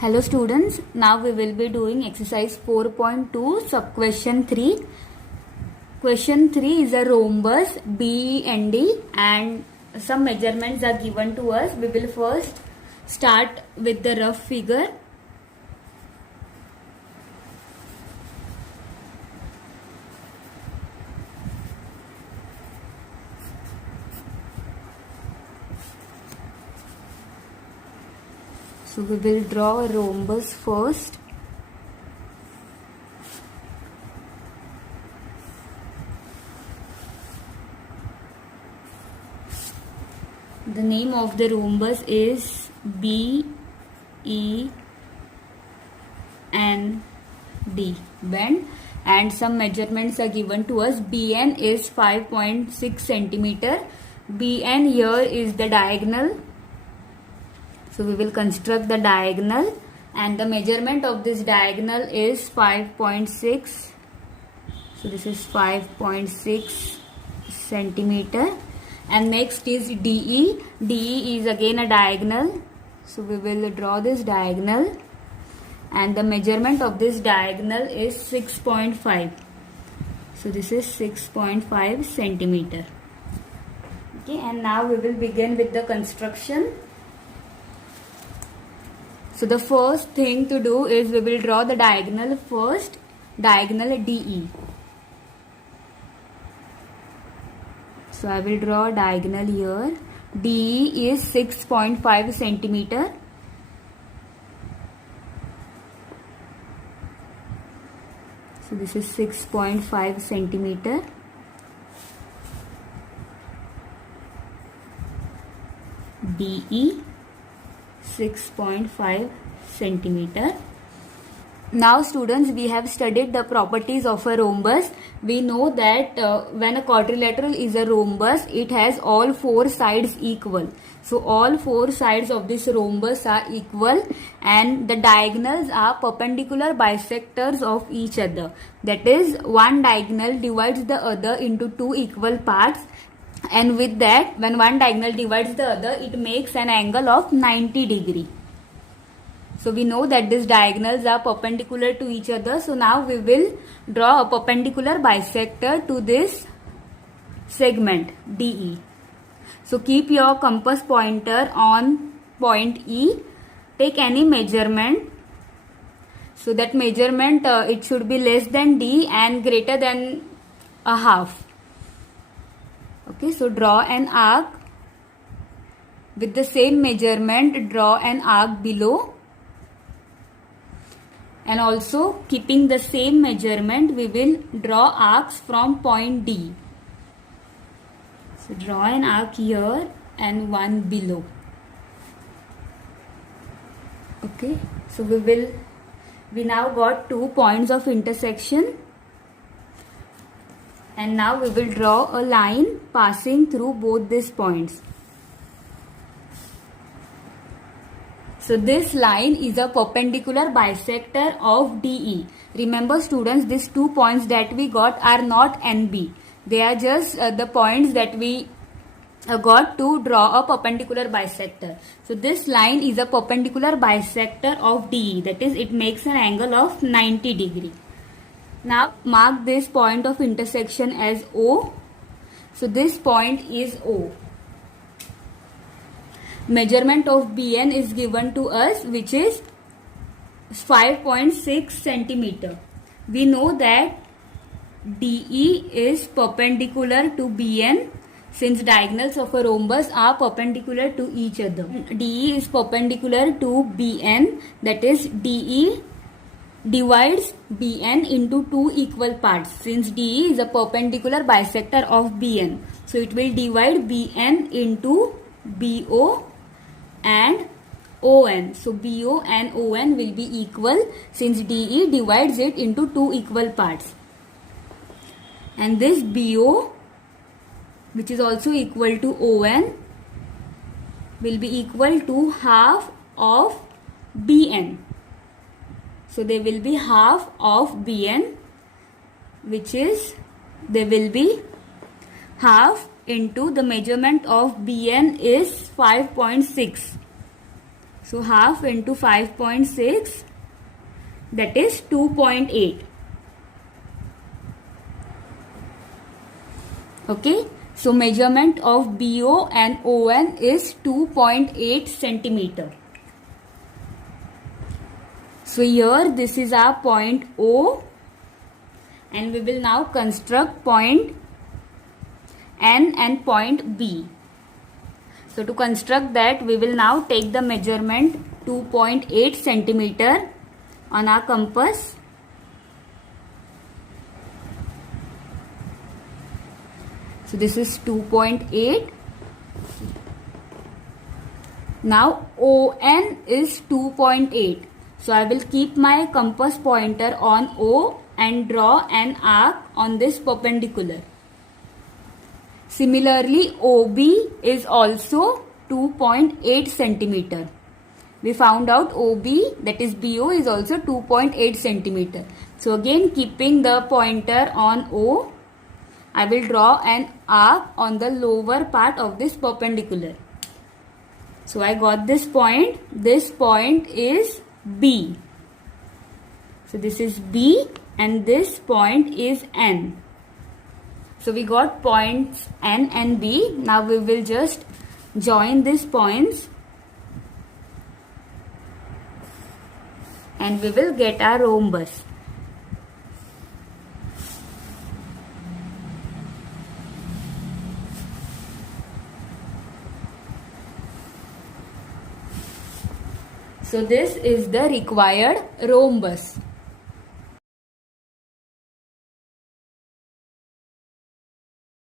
Hello students, now we will be doing exercise 4.2 sub question 3. Question 3 is a rhombus BEND and some measurements are given to us. We will first start with the rough figure. So we will draw a rhombus first. The name of the rhombus is BEND, bend, and some measurements are given to us. BN is 5.6 centimeter. BN here is the diagonal. So we will construct the diagonal and the measurement of this diagonal is 5.6. So this is 5.6 centimeter. And next is DE. DE is again a diagonal. So we will draw this diagonal and the measurement of this diagonal is 6.5. So this is 6.5 centimeter. Okay, and now we will begin with the construction. So the first thing to do is we will draw the diagonal first, diagonal DE. So I will draw a diagonal here. DE is 6.5 centimeter. So this is 6.5 centimeter. DE 6.5 centimeter. Now students, we have studied the properties of a rhombus. We know that when a quadrilateral is a rhombus, it has all four sides equal. So all four sides of this rhombus are equal and the diagonals are perpendicular bisectors of each other. That is, one diagonal divides the other into two equal parts. And with that, when one diagonal divides the other, it makes an angle of 90 degree. So we know that these diagonals are perpendicular to each other. So now we will draw a perpendicular bisector to this segment DE. So keep your compass pointer on point E. Take any measurement. So that measurement, it should be less than D and greater than a half. Okay, so draw an arc. With the same measurement, draw an arc below. And also keeping the same measurement, we will draw arcs from point D. So draw an arc here and one below. Okay, so we now got 2 points of intersection. And now we will draw a line passing through both these points. So this line is a perpendicular bisector of DE. Remember students, these 2 points that we got are not NB. They are just the points that we got to draw a perpendicular bisector. So this line is a perpendicular bisector of DE. That is, it makes an angle of 90 degree. Now mark this point of intersection as O. So this point is O. Measurement of BN is given to us, which is 5.6 centimeter. We know that DE is perpendicular to BN since diagonals of a rhombus are perpendicular to each other. DE is perpendicular to BN, that is DE divides BN into two equal parts. Since DE is a perpendicular bisector of BN, so it will divide BN into BO and ON. So BO and ON will be equal since DE divides it into two equal parts. And this BO, which is also equal to ON, will be equal to half of BN. So they will be half of BN, which is, they will be half into the measurement of BN is 5.6. So half into 5.6, that is 2.8. Okay, so measurement of BO and ON is 2.8 centimeter. So here this is our point O, and we will now construct point N and point B. So to construct that, we will now take the measurement 2.8 centimeter on our compass. So this is 2.8. Now ON is 2.8. So I will keep my compass pointer on O and draw an arc on this perpendicular. Similarly, OB is also 2.8 centimeter. We found out OB, that is BO, is also 2.8 centimeter. So again, keeping the pointer on O, I will draw an arc on the lower part of this perpendicular. So I got this point. This point is B. So this is B and this point is N. So we got points N and B. Now we will just join these points and we will get our rhombus. So this is the required rhombus.